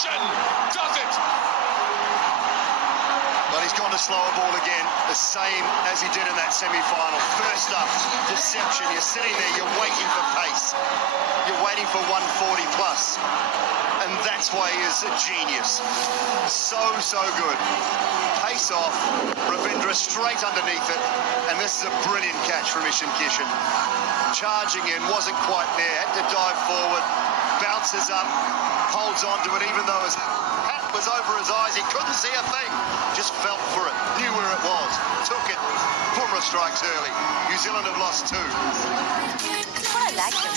Roshan does it. But he's gone to slower ball again, the same as he did in that semi-final. First up, deception. You're sitting there, you're waiting for pace. You're waiting for 140 plus. And that's why he is a genius. So good. Pace off, Ravindra straight underneath it. And this is a brilliant catch from Ishan Kishan. Charging in, wasn't quite there, had to dive forward, bounces up, holds on to it, even though his hat was over his eyes, he couldn't see a thing, just felt for it, knew where it was, took it. Bumrah strikes early. New Zealand have lost 2. That's what I like them.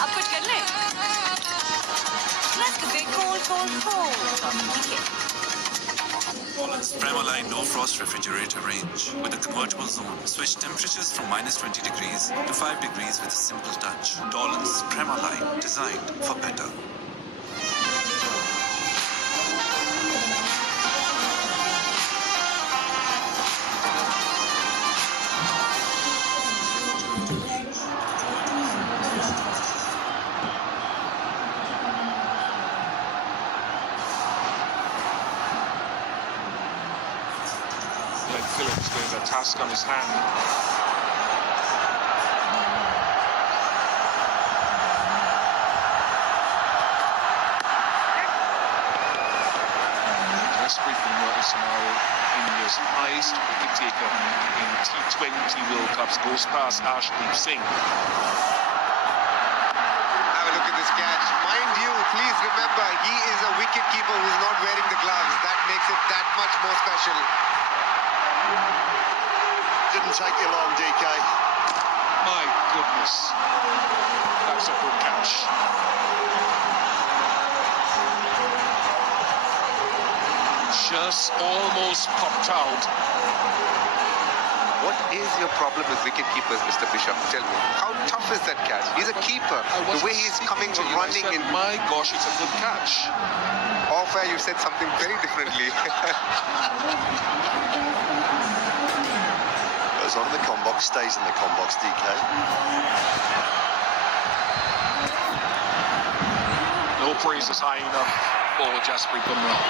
अब कुछ कर ले. Let's go cold. Premaline No Frost Refrigerator range with a convertible zone. Switch temperatures from -20 degrees to 5 degrees with a simple touch. Tollens Premaline, designed for better. Phillips with a task on his hand. Jasprit Bumrah is now India's highest wicket taker in T20 World Cups, goes past Arshdeep Singh. Have a look at this catch. Mind you, please remember, he is a wicket keeper who's not wearing the gloves. That makes it that much more special. Didn't take you long, DK. My goodness. That's a good catch. Just almost popped out. What is your problem with wicket keepers, Mr. Bishop? Tell me. How tough is that catch? He's a keeper. The way he's coming, running in. My gosh, it's a good catch. Off air, you said something very differently. Goes on in the combox, stays in the combox, DK. No praise is high enough for Jasprit Bumrah.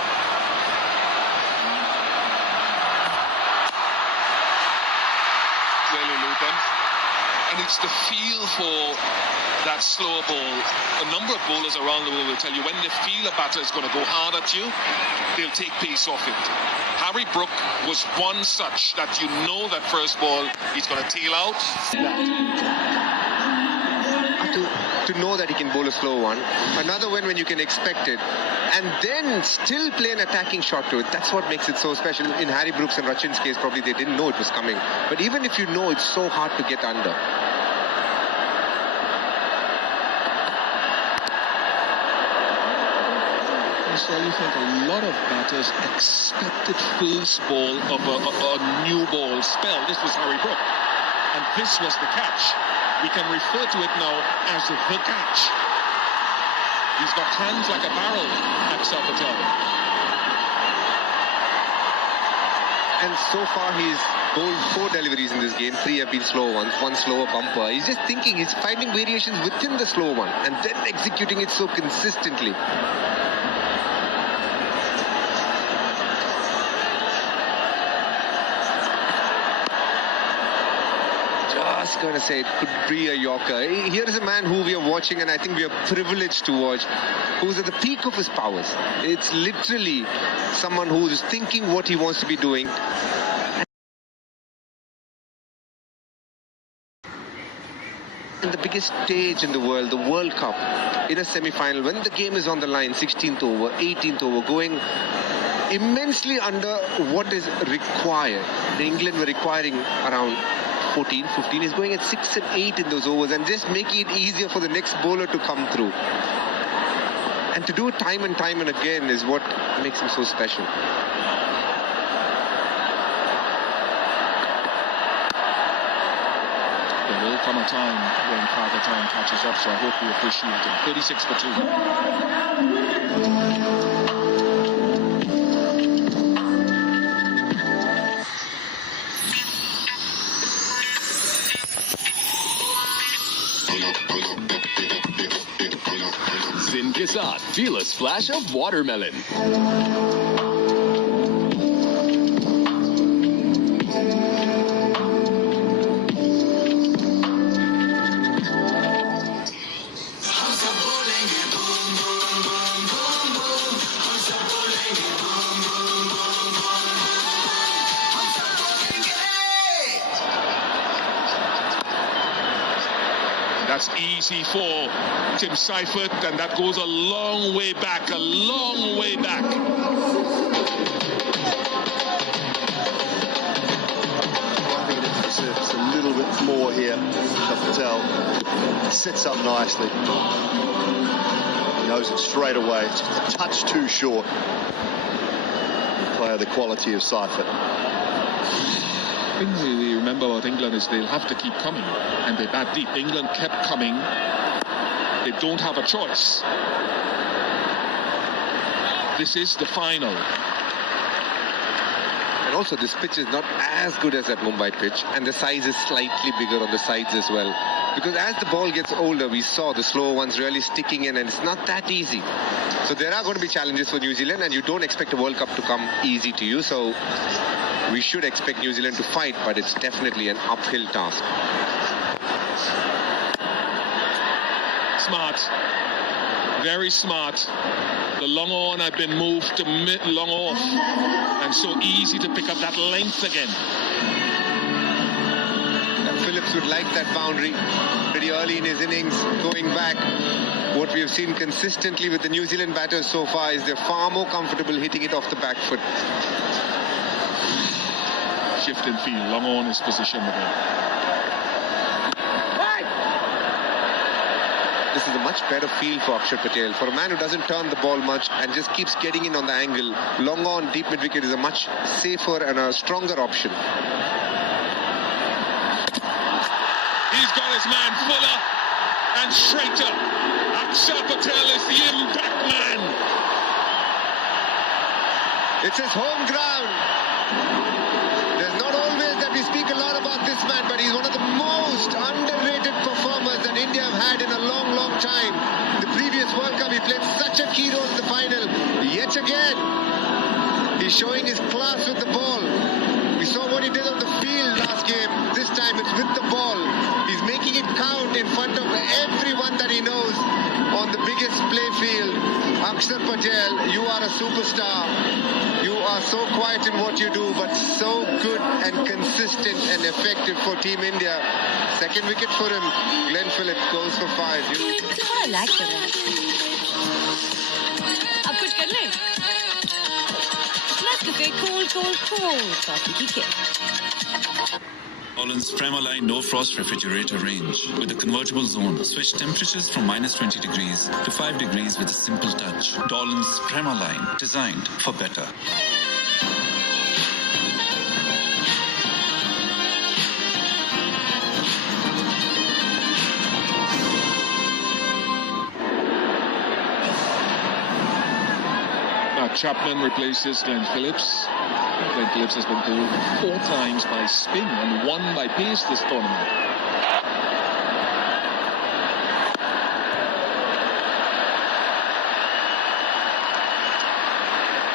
And it's the feel for that slower ball. A number of bowlers around the world will tell you when they feel a batter is going to go hard at you, they'll take pace off it. Harry Brook was one such that you know that first ball he's going to tail out. To know that he can bowl a slow one, another one when you can expect it, and then still play an attacking shot to it. That's what makes it so special. In Harry Brooks and Rachin's case, probably they didn't know it was coming. But even if you know, it's so hard to get under. So you think a lot of batters expected first ball of a new ball spell. This was Harry Brook, and this was the catch. We can refer to it now as the catch. He's got hands like a barrel, Axar Patel. And so far he's bowled 4 deliveries in this game. 3 have been slow ones, 1 slower bumper. He's just thinking, he's finding variations within the slow one and then executing it so consistently. Just going to say it could be a Yorker. Here is a man who we are watching, and I think we are privileged to watch, who's at the peak of his powers. It's literally someone who's thinking what he wants to be doing. In the biggest stage in the world, the World Cup, in a semi-final, when the game is on the line, 16th over, 18th over, going immensely under what is required. England were requiring around 14, 15. He's going at 6 and 8 in those overs and just making it easier for the next bowler to come through. And to do it time and time and again is what makes him so special. There will come a time when Father Time catches up, so I hope you appreciate it. 36 for 2. Sin के साथ feel a splash of watermelon. That's easy for Tim Seifert, and that goes a long way back, a long way back. I think it deserves a little bit more here. Patel sets up nicely. He knows it straight away. It's just a touch too short. Player the quality of Seifert. Things we remember about England is they'll have to keep coming, and they bat deep. England kept coming. They don't have a choice. This is the final. And also this pitch is not as good as that Mumbai pitch, and the size is slightly bigger on the sides as well. Because as the ball gets older, we saw the slower ones really sticking in, and it's not that easy. So there are going to be challenges for New Zealand, and you don't expect a World Cup to come easy to you. So we should expect New Zealand to fight, but it's definitely an uphill task. Smart. Very smart. The long on had been moved to long off, and so easy to pick up that length again. Phillips would like that boundary pretty early in his innings. Going back, what we have seen consistently with the New Zealand batters so far is they're far more comfortable hitting it off the back foot. Shift in field, long on his position again. This is a much better field for Akshar Patel. For a man who doesn't turn the ball much and just keeps getting in on the angle, long on deep mid wicket is a much safer and a stronger option. He's got his man Fuller and straighter. Akshar Patel is the impact man. It's his home ground. There's not always that we speak a lot about this man, but he's one of the most underrated performers that India have had in a long, long time. The previous World Cup, he played such a key role in the final. Yet again, he's showing his class with the ball. We saw what he did on the field last game. This time it's with the ball. He's making it count in front of everyone that he knows on the biggest play field. Akshar Patel, you are a superstar. You are so quiet in what you do, but so good and consistent and effective for Team India. Second wicket for him. Glenn Phillips goes for 5. थोड़ा lag कर रहा है. अब कुछ कर ले. Nescafe cold coffee की kit. Dolan's Premaline No Frost Refrigerator range with a convertible zone. Switch temperatures from -20 degrees to 5 degrees with a simple touch. Dolan's Premaline, designed for better. Chapman replaces Glenn Phillips. Glenn Phillips has been bowled 4 times by spin and 1 by pace this tournament.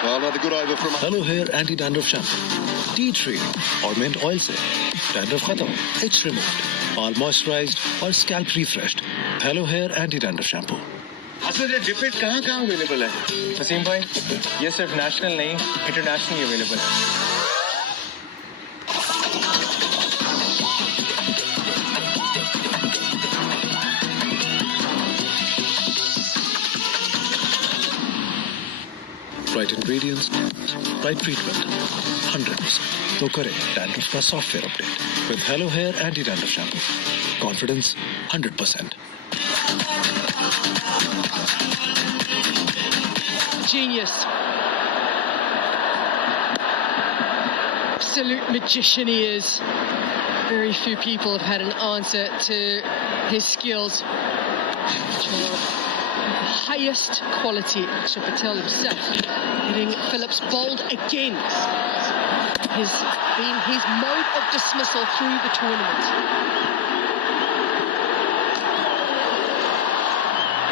Well, another good over from... Hello Hair Anti-Dandruff Shampoo. Tea tree or mint oil se dandruff khatam, it's removed. All moisturized or scalp refreshed. Hello Hair Anti-Dandruff Shampoo. असल ये defeat कहाँ available है वसीम भाई ये सिर्फ national नहीं internationally available है Right ingredients, right treatment, 100%. तो करें dandruff का software update with Hello Hair Anti-Dandruff Shampoo. Confidence 100%. Genius. Absolute magician he is. Very few people have had an answer to his skills. Which are of the highest quality. Akshar Patel himself hitting Phillips bowled again. Has been his mode of dismissal through the tournament.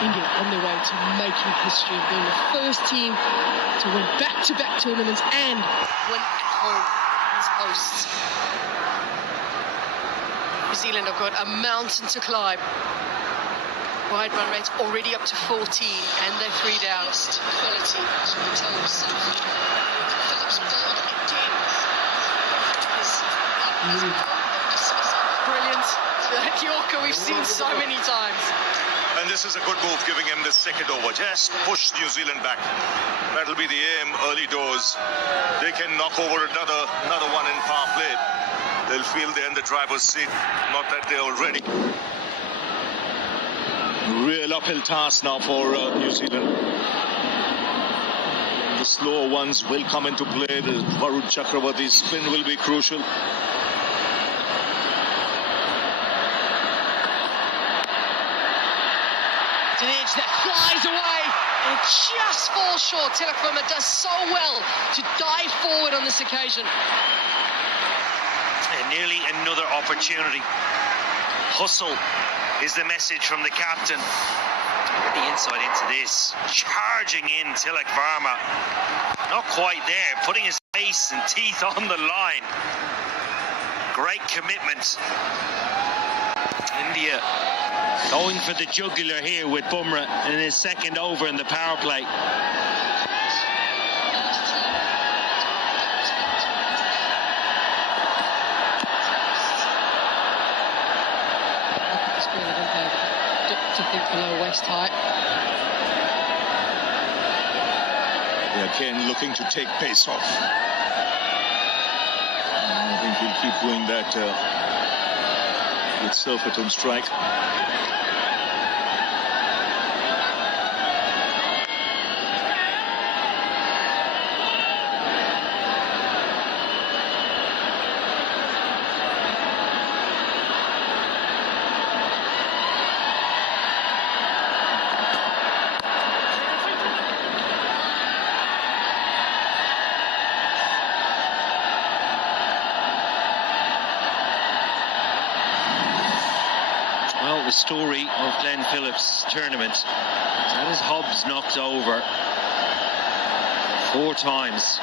India on their way to making history of being the first team to win back-to-back tournaments and win at home as hosts. New Zealand have got a mountain to climb. Wide run rate's already up to 14 and they're 3 down. Quality, as you can tell yourself. Phillips bowled again. Brilliant. That Yorker we've seen so many times. And this is a good move, giving him the second over. Just push New Zealand back. That'll be the aim, early doors. They can knock over another one in power play. They'll feel they're in the driver's seat, not that they're already. Real uphill task now for New Zealand. The slower ones will come into play. The Varun Chakravarti's spin will be crucial. An edge that flies away and it just falls short. Tilak Verma does so well to dive forward on this occasion. And nearly another opportunity. Hustle is the message from the captain. The inside into this. Charging in Tilak Verma. Not quite there. Putting his face and teeth on the line. Great commitment. India going for the jugular here with Bumrah in his second over in the power play. To think below waist height. Again, looking to take pace off. I think he'll keep doing that with Surfeit on strike. The story of Glenn Phillips' tournament. That is Hobbs knocked over 4 times.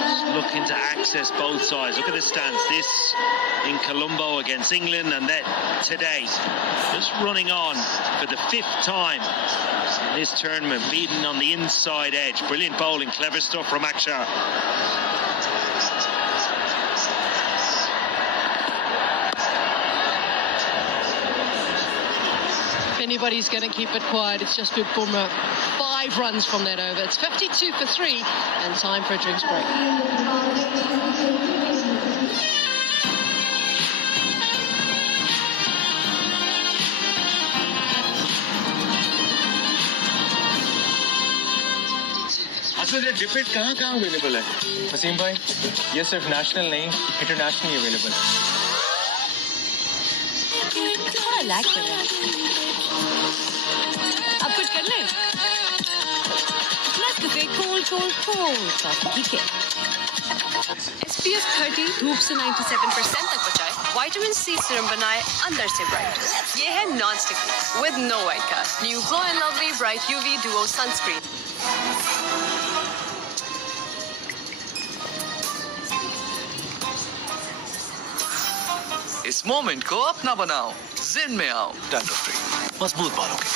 Just looking to access both sides. Look at the stance. This in Colombo against England, and then today just running on for the 5th time in this tournament, beaten on the inside edge. Brilliant bowling, clever stuff from Akshar. Anybody's going to keep it quiet. It's just been Bumrah. 5 runs from that over. It's 52 for 3 and time for a drinks break. अच्छा defeat कहाँ available है वसीम भाई ये सिर्फ national नहीं internationally available है थोड़ा lag कर रहा है अब कुछ कर ले Nescafe cold कॉफी की SPF 30 धूप से 97% तक बचाए विटामिन सी सीरम बनाए अंदर से ब्राइट ये है non stick with no white cast new Glow and Lovely bright UV duo sunscreen इस मोमेंट को अपना बनाओ जिन में आओ डैंड्रफ फ्री मजबूत बालों के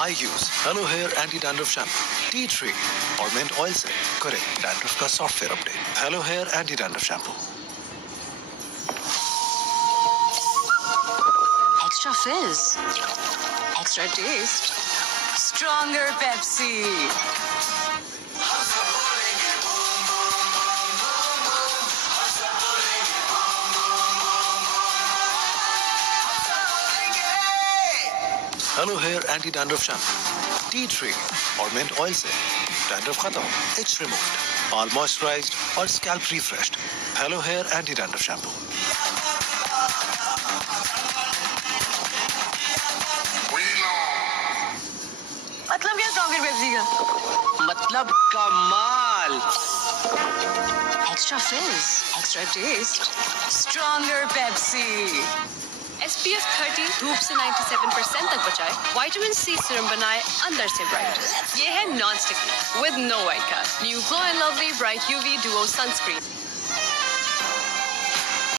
I use hello hair anti dandruff shampoo tea tree और मिंट ऑयल से करें डैंड्रफ का software update hello hair anti dandruff shampoo extra fizz extra taste stronger Pepsi hello hair anti dandruff shampoo tea tree और mint oil से dandruff खत्म it's removed बाल moisturised और scalp refreshed hello hair anti dandruff shampoo मतलब क्या stronger Pepsi का मतलब कमाल extra fizz extra taste stronger Pepsi SPF 30 धूप से 97% तक बचाए, विटामिन सी सीरम बनाए अंदर से ब्राइट। ये है non sticky with no white cast. New Glow and Lovely bright UV Duo sunscreen.